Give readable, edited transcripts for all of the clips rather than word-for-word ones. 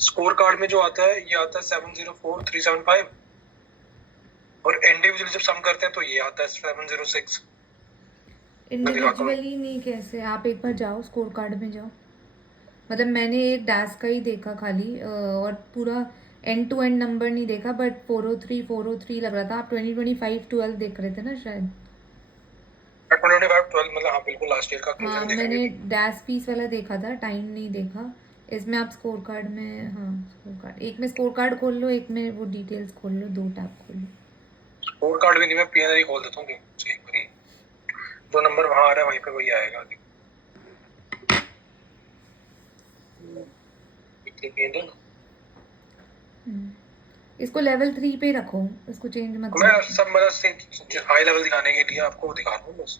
Score card में जो आता है ये आता है 704375 और इंडिविजुअली जब सम करते हैं तो ये आता है 706। इंडिविजुअली नहीं, कैसे? आप एक बार जाओ स्कोर कार्ड में जाओ। मतलब मैंने एक डैश का ही देखा खाली, और पूरा एंड टू एंड नंबर नहीं देखा, बट 403 लग रहा था। आप 2025 12 देख रहे थे ना शायद? 2025 12 मतलब हाँ बिल्कुल लास्ट ईयर का हाँ, क्लोजिंग देखेंगे मैंने भी। डैश पीस वाला देखा था, टाइम नहीं देखा। इसमें आप स्कोर कार्ड में, हाँ स्कोर कार्ड, एक में स्कोर कार्ड खोल लो, एक में वो डिटेल्स खोल लो, दो टैब खोल लो। स्कोर कार्ड भी नहीं, मैं पीएनआर खोल देता हूँ एक बारी, जो नंबर वहां आ रहा है वहीं पे वही आएगा। PNL इसको लेवल 3 पे रखो, इसको चेंज मत मैं करो। सब मतलब हाई लेवल दिखाने के लिए आपको दिखा रहा हूँ बस।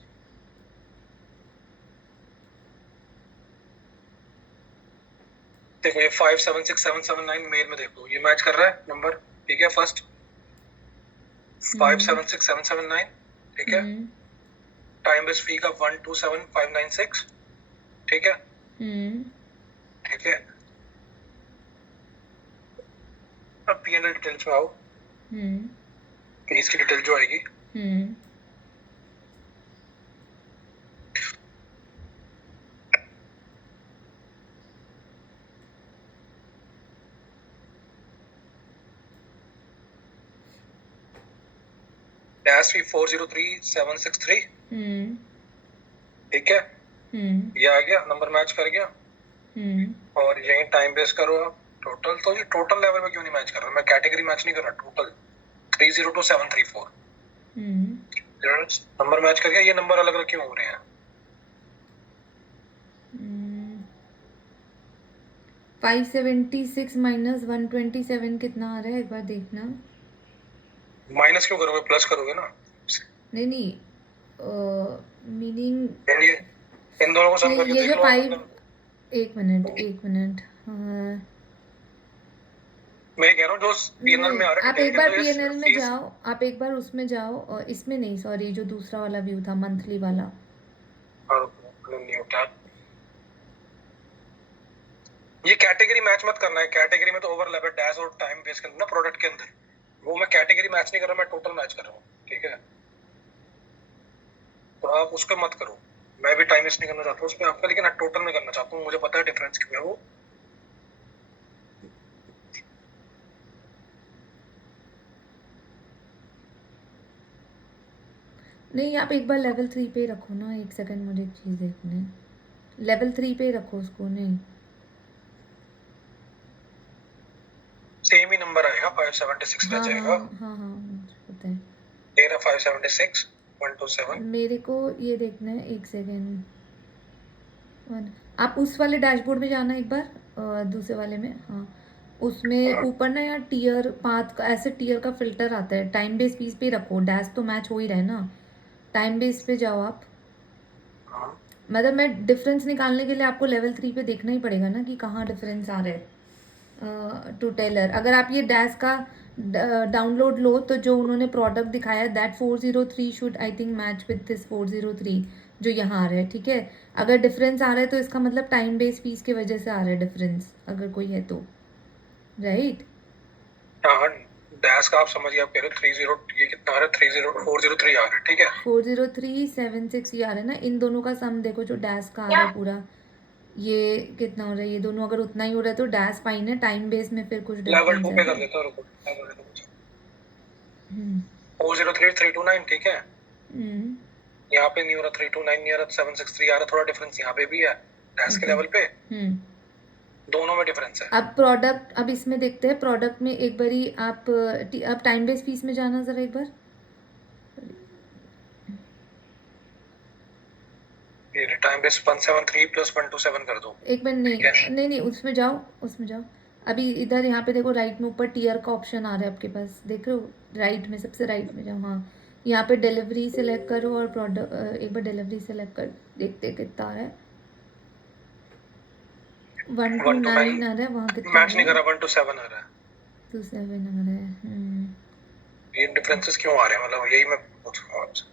देखो ये 576779 मेल में देखो ये मैच कर रहा है नंबर, ठीक है। फर्स्ट 576779, ठीक है। टाइम बेस फी का 127596, ठीक है। ठीक है, अब पीएनएल डिटेल्स में आओ। इसकी डिटेल जो आएगी डैश फी 403763, ठीक है। ये आ गया, नंबर मैच कर गया। और यही टाइम बेस करो आप टोटल, तो ये टोटल लेवल में क्यों नहीं मैच कर रहा? मैं कैटेगरी मैच नहीं कर रहा, टोटल 302734 नंबर मैच कर गया। ये नंबर अलग अलग क्यों हो रहे हैं? 576 माइनस 127 कितना आ रहा है, एक बार देखना। माइनस क्यों करोगे, प्लस करोगे ना। नहीं नहीं, मीनिंग इन दोनों को सम नहीं, करके ये देख जो लो आप, 5, मतलब एक मिनट, मैं कह रहा हूँ जो पीएनएल नहीं, में आ रहा है आप डिटेल एक के बार अंदर पीएनएल में फीस। जाओ, आप एक बार उसमें जाओ, और इसमें नहीं, सॉरी, जो दूसरा वाला व्यू था मंथली वाला। नहीं होता, ये कैटेगरी मैच मत करना है। कैटेगरी में तो ओवरलैप है डैश और टाइम बेस के अंदर ना, प्रोडक्ट के अंदर। वो मैं कैटेगरी मैच नहीं कर रहा, मैं टोटल मैच कर रहा हूँ, ठीक है। तो आप उस पर मत करो, मैं भी टाइम वेस्ट नहीं करना चाहता हूँ उस पर आपका, लेकिन टोटल में करना चाहता हूँ, मुझे पता है डिफरेंस क्यों है वो। नहीं, आप एक बार लेवल 3 पे ही रखो ना, एक सेकंड, मुझे एक चीज़ देखनी है। लेवल 3 पे ही रखो उसको। नहीं, सेम ही नंबर आएगा, 576 हाँ आ हाँ जाएगा। हाँ हाँ, मुझे पता है। तेरा 576 127। मेरे को ये देखना है, एक सेकेंड। आप उस वाले डैशबोर्ड में जाना एक बार, दूसरे वाले में, हाँ। उसमें ऊपर ना यार टियर पाथ का, ऐसे टियर का फिल्टर आता है। टाइम बेस पीस पे रखो, डैश तो मैच हो ही रहा है ना। टाइम बेस पे जाओ आप। मतलब मैं डिफरेंस निकालने के लिए आपको लेवल 3 पे देखना ही पड़ेगा ना कि कहाँ डिफरेंस आ रहा है। टू टेलर, अगर आप ये डैश का डाउनलोड लो, तो जो उन्होंने प्रोडक्ट दिखाया that 403 should I think match with this 403 जो यहाँ आ रहा है, ठीक है। अगर डिफरेंस आ रहा है तो इसका मतलब टाइम बेस फीस की वजह से आ रहा है डिफरेंस, अगर कोई है तो, राइट। हाँ, डैश का आप समझिए, आप कह रहे हो 30, ये कितना आ रहा है, 403 आ रहा है, ठीक है। 40376 ये आ रहा है ना। इन दोनों का सम देखो, जो डैश का आ रहा है पूरा, ये कितना हो रहा है? ये दोनों अगर उतना ही हो रहा है तो डैश फाइन है, टाइम बेस में फिर कुछ लेवल डिफरेंस 2 है पे ना। कर देता हूँ, 403329, ठीक है। यहाँ पे नहीं हो रहा, 329 नहीं आ रहा, 763 आ रहा, थोड़ा डिफरेंस यहाँ पे भी है डैश के लेवल पे, दोनों में डिफरेंस है। अब प्रोडक्ट, अब इसमें देखते हैं प्रोडक्ट में एक बारी आप टाइम बेस फीस में जाना ज़रा एक बार। ये टाइम बेस 173 प्लस 127 कर दो, एक मिनट, ठीक है। नहीं नहीं नहीं, उसमें जाओ, उसमें जाओ। अभी इधर यहाँ पे देखो, राइट में ऊपर टीयर का ऑप्शन आ रहा है आपके पास, देख रहे हो? राइट में, सबसे राइट में जाओ, हाँ। यहाँ पे डिलीवरी सेलेक्ट करो और प्रोडक्ट, एक बार डिलीवरी सेलेक्ट कर, देखते हैं कितना आ रहा है। 129 आ रहा है, वहाँ कितना आ मैच रहा नहीं है? कर रहा, 127 आ रहा है। 27 आ रहा है। ये डिफरेंसेस क्यों आ रहे हैं, मतलब यही मैं पूछ रहा हूँ आपसे।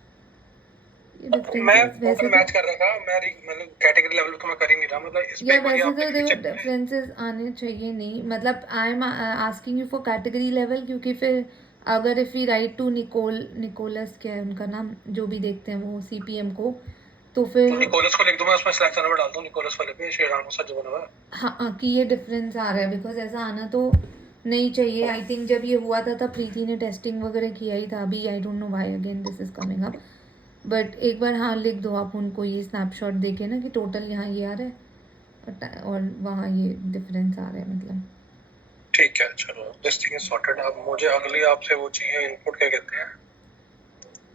ये मैं डिफरेंसेस वैसे टोटल तो मैच कर रहा था, मैं मतलब कैटेगरी लेवल तो मैं कर ही नहीं रहा, मतलब इस पे या एक बार वैसे आप तो एक देखो चेक करें। डिफरेंसेस आने चाहिए नहीं, मतलब I am asking you for category level, क्योंकि फिर अगर if we write to Nicholas, क्या है उनका नाम, जो भी देखते हैं वो सीपीएम को, तो तो फिर निकोलस को लिख दूं मैं, उसमें सिलेक्ट नंबर डाल दूं निकोलस वाले पे, श्री राम सर जो बना हुआ है। हाँ कि ये डिफरेंस आ रहा है, बिकॉज ऐसा आना तो नहीं चाहिए। आई थिंक जब ये हुआ था तब प्रीति ने टेस्टिंग वगैरह किया ही था, अभी I don't know why again this is coming up. But एक बार हाँ लिख दो आप उनको ये स्नैपशॉट देके ना कि टोटल यहाँ ये आ रहा है और वहाँ ये डिफरेंस आ रहा है मतलब। ठीक है चलो, दिस थिंग इज सॉर्टेड। अब मुझे अगली आपसे वो चाहिए इनपुट, क्या कहते हैं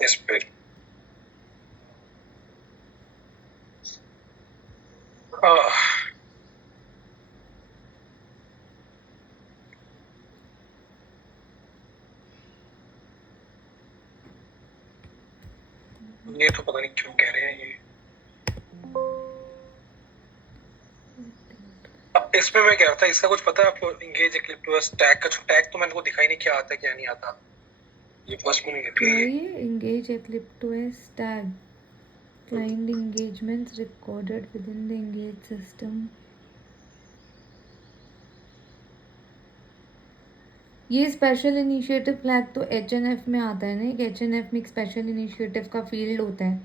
इस पे। आह, ये तो पता नहीं क्यों कह रहे हैं ये। अब इसमें मैं कह रहा था, इसका कुछ पता है आपको? एंगेज इक्लिप्टस टैग का टैग तो मैंने को दिखाई नहीं, क्या आता है क्या नहीं आता। ये फर्स्ट में नहीं क्या है है ये engage ecliptos tag, client engagements recorded within the engage system. ये स्पेशल इनिशिएटिव फ्लैग तो एचएनएफ में आता है ना, एक एचएनएफ में एक स्पेशल इनिशिएटिव का फील्ड होता है।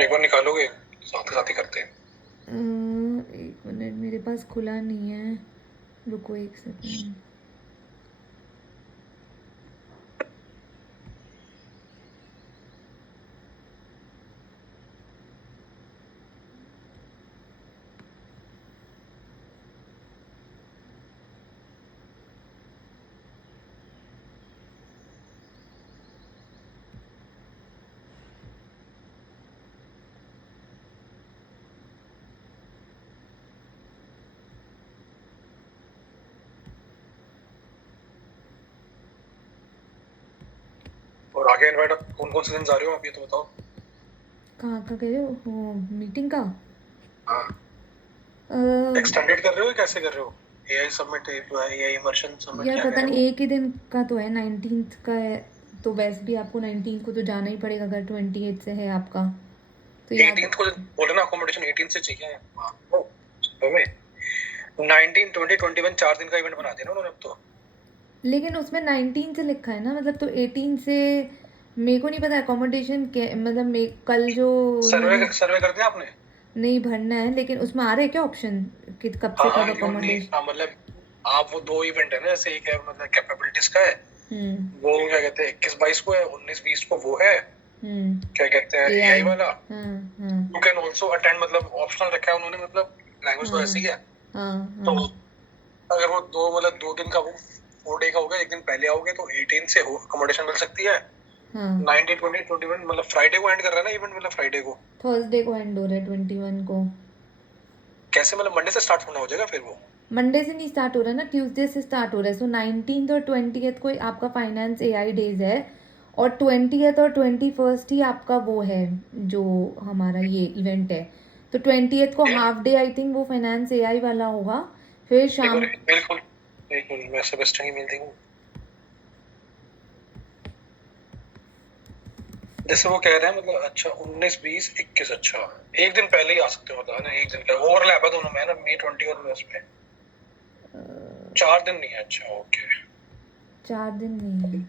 एक बार निकालोगे, साथ साथ ही करते हैं। एक मिनट, मेरे पास खुला नहीं है, रुको एक सेकंड। और आगे इनवाइट कौन कौन से दिन जा रहे हो आप, ये तो बताओ। कहाँ का कह रहे हो वो मीटिंग का? हाँ, एक्सटेंडेड कर रहे हो या कैसे कर रहे हो? AI submit, AI immersion submit यार क्या कह पता रहे नहीं, हो? एक ही दिन का तो है, 19th का है, तो वैसे भी आपको 19th को तो जाना ही पड़ेगा अगर 28 से है आपका, तो या 18th को बोले ना, अकोमोडेशन 18 से चाहिए। हाँ, ओ, सुबह में 19 20 21 4 दिन का इवेंट बना दिया ना उन्होंने अब तो। लेकिन उसमें 19 से लिखा है ना, मतलब तो 18 से मेरे को नहीं पता अकोमोडेशन के, मतलब मे कल जो उन्होंने सर्वे कर दिया आपने? नहीं भरना है, लेकिन उसमें आ रहे हैं क्या ऑप्शन कि कब से हाँ हाँ, कब यू नीड, अकोमोडेशन? हाँ मतलब आप वो दो इवेंट है ना, जैसे एक है मतलब कैपेबिलिटीज का है, वो क्या कहते हैं 21-22 को है, 19-20 को वो है, क्या कहते हैं एआई। एआई वाला। हाँ हाँ यू कैन ऑल्सो अटेंड, मतलब ऑप्शनल रखा है उन्होंने, मतलब लैंग्वेज तो ऐसी ही है। हाँ तो हाँ अगर वो दो मतलब 2 दिन का, वो 4 डे का होगा, एक दिन पहले आओगे तो 18 से अकोमोडेशन मिल सकती है। हाँ 19 20 21 मतलब फ्राइडे को एंड कर रहा है ना इवेंट, मतलब फ्राइडे को। थर्सडे को एंड हो रहा है 21 को। कैसे, मतलब मंडे से स्टार्ट होना हो जाएगा फिर वो? मंडे से नहीं स्टार्ट हो रहा है ना, ट्यूसडे से स्टार्ट हो रहा है। सो 19th और 20th को आपका फाइनेंस एआई डेज है, और 20th और 21st ही आपका वो है जो हमारा ये इवेंट है। तो 20th को हाफ डे आई थिंक वो फाइनेंस एआई वाला होगा, फिर एक बार शाम। बिल्कुल, एक मिनट मैं सेबेस्टियन की मेल देखूं। जैसे वो कह रहे हैं मतलब, अच्छा 19 20 21, अच्छा एक दिन पहले ही आ सकते हो, मतलब ना एक दिन का ओवरलैप है दोनों में ना, May 20 और उसमें 4 दिन नहीं है। अच्छा ओके, 4 दिन नहीं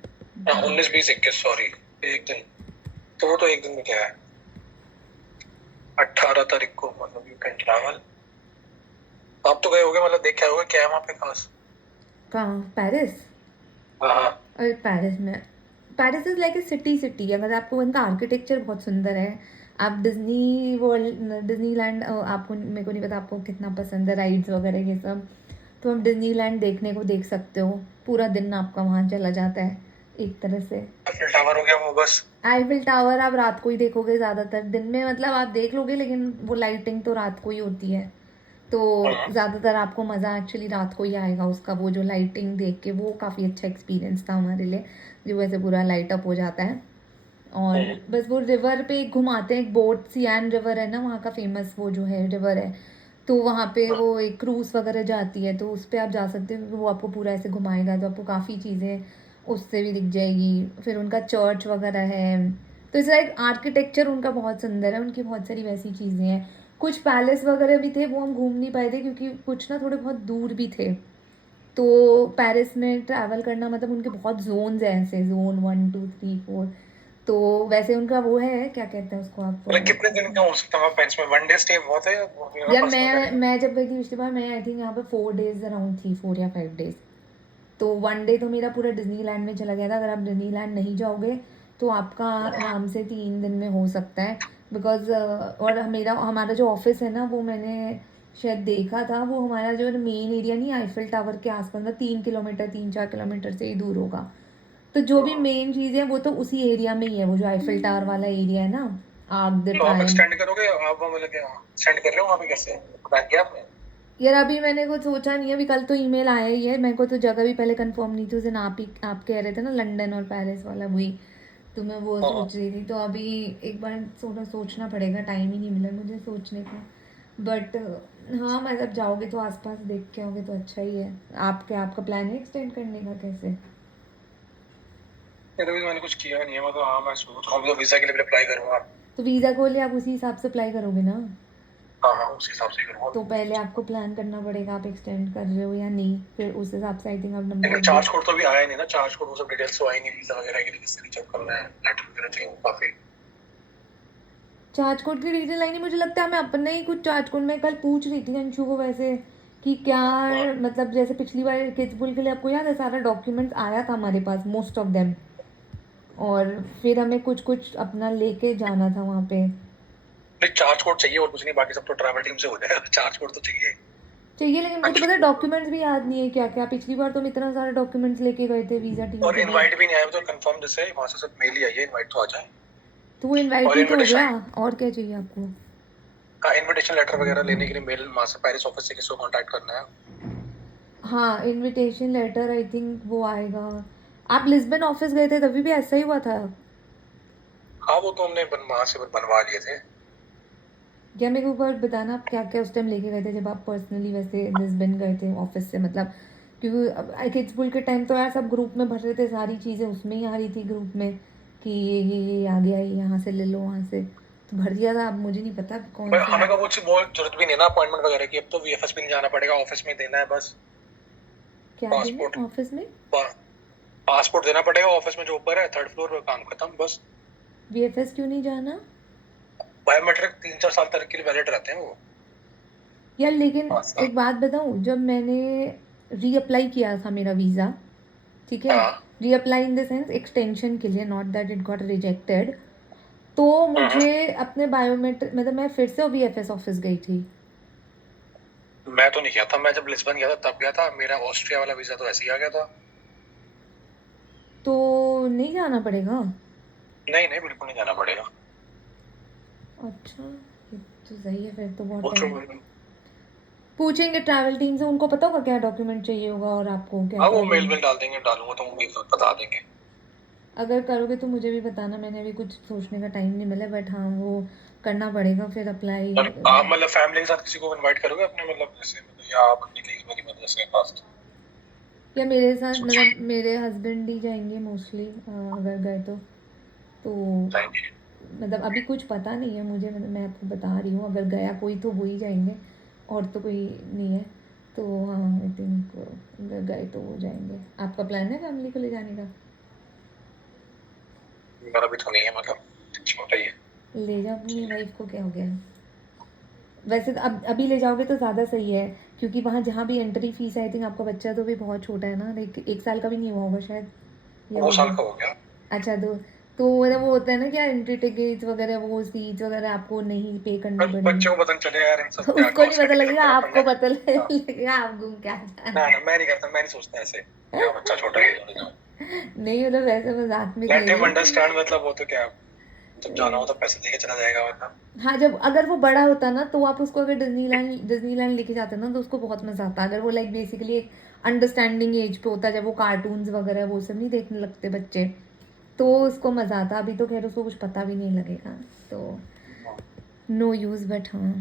हाँ है। 19 20 21 सॉरी, एक दिन। तो वो तो एक दिन में क्या है, 18 तारीख को मतलब यू कैन ट्रैवल। आप तो गए होगे, मतलब देख के आओगे क्या है वहाँ पे खास? कहाँ, पेरिस? हाँ हाँ। अरे पेरिस में, Paris is like a city, अगर आपको उनका आर्किटेक्चर बहुत सुंदर है। आप डिज्नी वर्ल्ड, डिज्नीलैंड, आपको, मेरे को नहीं पता आपको कितना पसंद है राइड्स वगैरह ये सब, तो आप डिज्नीलैंड देखने को देख सकते हो, पूरा दिन आपका वहाँ चला जाता है एक तरह से। अपने टावर हो गया वो बस। आईफिल टावर आप रात को ही देखोगे ज़्यादातर, दिन में मतलब आप देख लोगे, लेकिन वो लाइटिंग तो रात को ही होती है, तो ज़्यादातर आपको मज़ा एक्चुअली रात को ही आएगा उसका, वो जो लाइटिंग देख के, वो काफ़ी अच्छा एक्सपीरियंस था हमारे लिए, जो वैसे पूरा लाइट अप हो जाता है। और बस वो रिवर पे एक घुमाते हैं, एक बोट, सियान रिवर है ना वहाँ का फेमस, वो जो है रिवर है, तो वहाँ पे वो एक क्रूज़ वगैरह जाती है, तो उस पर आप जा सकते हो, क्योंकि वो आपको पूरा ऐसे घुमाएगा, तो आपको काफ़ी चीज़ें उससे भी दिख जाएगी। फिर उनका चर्च वगैरह है, तो इस लाइक आर्किटेक्चर उनका बहुत सुंदर है, उनकी बहुत सारी वैसी चीज़ें हैं। कुछ पैलेस वगैरह भी थे, वो हम घूम नहीं पाए थे क्योंकि कुछ ना थोड़े बहुत दूर भी थे। तो पेरिस में ट्रैवल करना मतलब उनके बहुत जोन्स हैं ऐसे, जोन 1 2 3 4। तो वैसे उनका वो है, क्या कहते हैं उसको आप, मतलब कितने दिन का हो सकता है पेरिस में? वन डे स्टे बहुत है या यार पर्सनल करेंगे? मैं जब गई थी पिछली बार, मैं आई थिंक यहाँ पे 4 days अराउंड थी, 4 या 5 days। तो 1 day तो मेरा पूरा डिज्नीलैंड में चला गया था। अगर आप डिज्नीलैंड नहीं जाओगे तो आपका आराम से 3 दिन में हो सकता है, बिकॉज और हमारा जो ऑफिस है ना, वो मैंने शायद देखा था, वो हमारा जो मेन एरिया नहीं, आईफिल टावर के आसपास, मतलब 3 किलोमीटर 3-4 किलोमीटर से ही दूर होगा। तो जो भी मेन चीज़ है वो तो उसी एरिया में ही है, वो जो आईफिल टावर वाला एरिया है ना, आर्क द तो आप ट्रायम्फ। एक्सटेंड करोगे? आप वहाँ मतलब क्या एक्सटेंड कर रहे हो वहाँ पे? कैसे प्लान किया आपने? यार अभी मैंने कुछ सोचा नहीं है, अभी कल तो ईमेल आया ही है। मेरे को तो जगह भी पहले कंफर्म नहीं थी, उस दिन आप कह रहे थे ना लंदन और पेरिस वाला, वही तो मैं वो हाँ। सोच रही थी। तो अभी एक बार थोड़ा सोचना पड़ेगा, टाइम ही नहीं मिला मुझे सोचने का। बट हाँ, मतलब जाओगे तो आसपास देख के आओगे तो अच्छा ही है। आपका प्लान है एक्सटेंड करने का कैसे? फिर अभी मैंने कुछ किया नहीं है, मतलब हाँ मैं सोच रहा हूँ तो वीजा के लिए अप्लाई करूँगा। तो वीज़ा को लिए आप उसी हिसाब से अप्लाई करोगे ना? हाँ हाँ, उस हिसाब से ही करूँगा। तो पहले आपको प्लान करना पड़ेगा आप एक्सटेंड कर रहे हो या नहीं, फिर उस हिसाब से आई थिंक आप नंबर इनका ऑफ चार्ज कोड तो अभी आया नहीं ना, चार्ज कोड वो सब डिटेल्स तो आई नहीं वीजा वगैरह के लिए, किससे रीच आउट करना है, लेटर वगैरह चाहिए काफी। चार्ज कोड की डिटेल आई नहीं। मुझे लगता है हमें अपने ही कुछ चार्ज कोड, मैं कल पूछ रही थी अंशु को वैसे कि क्या हाँ मतलब, जैसे पिछली बार किड्स बुल के लिए आपको याद है सारा डॉक्यूमेंट्स आया था हमारे पास, मोस्ट ऑफ देम, और फिर हमें कुछ कुछ अपना लेके जाना था वहाँ पे। चार्ज कोड चाहिए और कुछ नहीं, बाकी सब तो ट्रैवल टीम से हो जाएगा। चार्ज कोड तो चाहिए। चाहिए, लेकिन मुझे पता है डॉक्यूमेंट्स भी याद नहीं है क्या क्या। पिछली बार तुम इतना सारा डॉक्यूमेंट्स लेके गए थे वीज़ा टीम और के लिए। इनवाइट भी नहीं आया तो कंफर्म जैसे वहां से सब मेल ही आई है, इनवाइट तो आ जाए। तो वो इन्वाइट और ही तो हो गया, इनविटेशन और क्या चाहिए आपको? का इनविटेशन लेटर वगैरह लेने के लिए मेल वहां से पेरिस ऑफिस से किसी को कांटेक्ट करना है? हाँ, इनविटेशन लेटर आई थिंक वो आएगा। आप लिस्बन ऑफिस गए थे तभी भी ऐसा ही हुआ था? हाँ वो तो हमने वहां से बनवा लिए थे। क्या मेरे को एक बार बताना आप क्या क्या उस टाइम लेके गए थे जब आप पर्सनली वैसे लिस्बन गए थे ऑफिस से, मतलब क्योंकि किड्स बुल के टाइम तो यार सब ग्रुप में भर रहे थे, सारी चीज़ें उसमें ही आ रही थी ग्रुप में कि ये आ गया, ये यहाँ से ले लो, वहाँ से तो भर दिया था। अब मुझे नहीं पता कौन से। हमें का वो जरूरत भी नहीं ना अपॉइंटमेंट वगैरह की, अब तो वीएफएस भी नहीं जाना पड़ेगा, ऑफिस में देना है बस। क्या देना पासपोर्ट, ऑफिस में? पासपोर्ट देना पड़ेगा ऑफिस में जो ऊपर है 3rd फ्लोर पे, काम खत्म बस। वीएफएस क्यों नहीं जाना? बायोमेट्रिक 3-4 साल तक के लिए वैलिड रहते हैं वो। यार लेकिन हाँ एक बात बताऊँ, जब मैंने रीअप्लाई किया था मेरा वीज़ा, ठीक है, हाँ। Reapply in the sense extension के लिए, not that it got rejected, तो मुझे अपने बायोमेट्रिक, मतलब मैं फिर से वीएफएस ऑफिस गई थी। मैं तो नहीं गया था, मैं जब लिस्बन गया था तब गया था, मेरा ऑस्ट्रिया वाला वीजा तो ऐसे ही आ गया था। तो नहीं जाना पड़ेगा? नहीं नहीं, बिल्कुल नहीं जाना पड़ेगा। अच्छा, ये तो सही है, फिर तो बहुत वो टाइम। तो पूछेंगे ट्रैवल टीम से, उनको पता होगा क्या डॉक्यूमेंट चाहिए होगा और आपको क्या हाँ क्या वो मेल लेना। मेल डाल देंगे, डालूंगा तो वो भी बता देंगे। अगर करोगे तो मुझे भी बताना, मैंने अभी कुछ सोचने का टाइम नहीं मिला, बट हाँ वो करना पड़ेगा फिर अप्लाई। और आप मतलब फैमिली के साथ किसी को इनवाइट करोगे अपने, मतलब जैसे मतलब या आप अपनी लीग वाली वजह से पास? या मेरे साथ, मतलब मेरे हस्बैंड ही जाएंगे मोस्टली अगर गए तो जाएंगे। मतलब अभी कुछ पता नहीं है मुझे, मतलब मैं आपको बता रही हूँ, अगर गया कोई तो वो ही जाएंगे, और तो कोई नहीं है। तो हाँ आई थिंक अगर गए तो वो जाएंगे। आपका प्लान है फैमिली को ले जाने का? मेरा भी तो नहीं है, मतलब छोटा ही है। ले जाओ अपनी वाइफ को, क्या हो गया। वैसे तो अब अभी ले जाओगे तो ज़्यादा सही है, क्योंकि वहाँ जहाँ भी एंट्री फीस है, आई थिंक आपका बच्चा तो भी बहुत छोटा है ना, लाइक 1 साल का भी नहीं हुआ होगा शायद, या 2 साल होगा? का हो गया। अच्छा, तो मतलब वो होता है ना क्या, एंट्री टिकट्स वगैरह, वो सीट्स वगैरह आपको नहीं पे करनी बच्चे को पड़ेगी। पता चले यार इन सब क्या उसको नहीं कॉस्ट का पता टिकट लगेगा, वगैरह पड़ना आपको है। पता हाँ। लगेगा आप घूम के आ ना जाना। ना, मैं नहीं करता, मैं नहीं सोचता ऐसे क्या बच्चा छोटा है। नहीं मतलब वैसे मजाक में कह लेट रही हिम हूँ कि अंडरस्टैंड, मतलब वो तो क्या, जब जाना हो तो पैसे देके चला जाएगा वरना। हाँ, जब अगर वो बड़ा होता ना तो आप उसको अगर डिज्नीलैंड लेके जाते ना तो उसको बहुत मजा आता। अगर वो लाइक बेसिकली एक अंडरस्टैंडिंग एज पे होता, जब वो कार्टून्स वगैरह वो सब नहीं देखने लगते बच्चे, तो उसको मजा आता। अभी तो खैर उसको कुछ पता भी नहीं लगेगा, तो नो यूज़। बट हाँ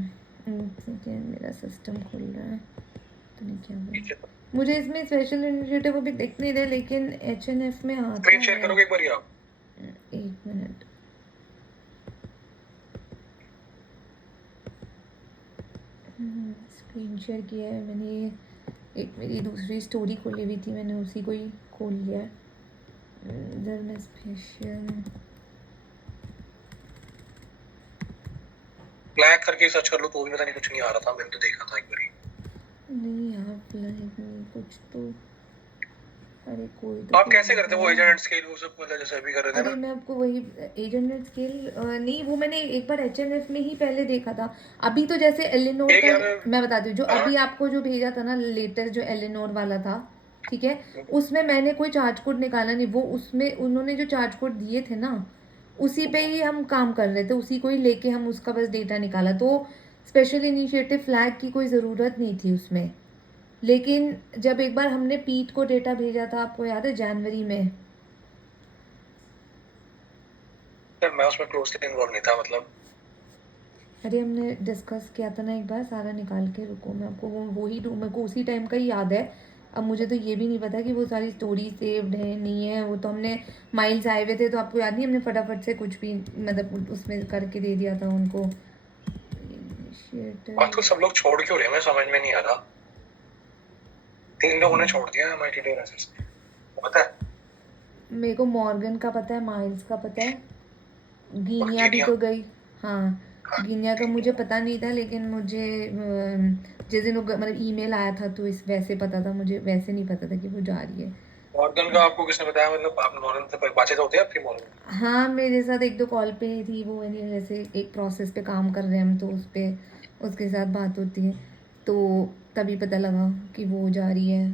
मेरा सिस्टम खुल रहा है, तो नहीं क्या हुआ मुझे इसमें स्पेशल इनिशिएटिव अभी दिख नहीं रहे, लेकिन HNF में आता स्क्रीन शेयर है। करोगे एक बार आप? एक मिनट, स्क्रीन शेयर किया है मैंने, ये एक मेरी दूसरी स्टोरी खोली हुई थी, मैंने उसी को ही खोल लिया है। इधर में स्पेशल ब्लैक करके सर्च कर लो तो भी पता नहीं कुछ नहीं आ रहा था, मैंने तो देखा था एक बार। नहीं यार, ब्लैक नहीं कुछ तो, अरे कोई तो आप कोई कैसे करते हो वो है। एजेंट स्केल वो सब, मतलब जैसे अभी कर रहे थे अरे ना? मैं आपको वही एजेंट स्केल नहीं, वो मैंने एक बार HMF में ही पहले देखा था। अभी तो जैसे एलिनोर एक का यार। मैं बताती हूँ, जो हाँ। अभी आपको जो भेजा था ना लेटेस्ट, जो एलिनोर वाला था, ठीक है, उसमें मैंने कोई चार्ज कोड निकाला नहीं, वो उसमें उन्होंने जो चार्ज कोड दिए थे ना, उसी पे ही हम काम कर रहे थे, उसी को ही लेके हम उसका बस डेटा निकाला, तो स्पेशल इनिशिएटिव फ्लैग की कोई ज़रूरत नहीं थी उसमें। लेकिन जब एक बार हमने पीट को डेटा भेजा था, आपको याद है, जनवरी में। सर मैं उसमें क्लोजली इन्वॉल्व नहीं था मतलब। अरे हमने डिस्कस किया था ना एक बार, सारा निकाल के, रुको मैं आपको वो ही मेरे को उसी टाइम का ही याद है। अब मुझे तो ये भी नहीं पता कि वो सारी स्टोरी सेव्ड है नहीं है, वो तो हमने माइल्स आए हुए थे तो आपको याद नहीं, हमने फटाफट से कुछ भी मतलब उसमें करके दे दिया था उनको। आजकल सब लोग छोड़ क्यों रहे हैं, मैं समझ में नहीं आ रहा। 3 लोगों ने छोड़ दिया MIT टेरेसेस, पता है? मेरे को मॉर्गन का पता है, माइल्स का पता है, और गिनिया भी गिनिया। तो गई। हाँ, हाँ, गिनिया का मुझे पता नहीं था, लेकिन मुझे जिस दिन वो मतलब ईमेल आया था तो इस वैसे पता था मुझे, वैसे नहीं पता था कि वो जा रही है। मॉर्गन का आपको किसने बताया, मतलब आप मॉर्गन से बातचीत होती है आपकी मॉर्गन? हाँ, मेरे साथ एक दो कॉल पे ही थी वो, यानी जैसे एक प्रोसेस पे काम कर रहे हैं हम, तो उस पे उसके साथ बात होती है, तो तभी पता लगा कि वो जा रही है।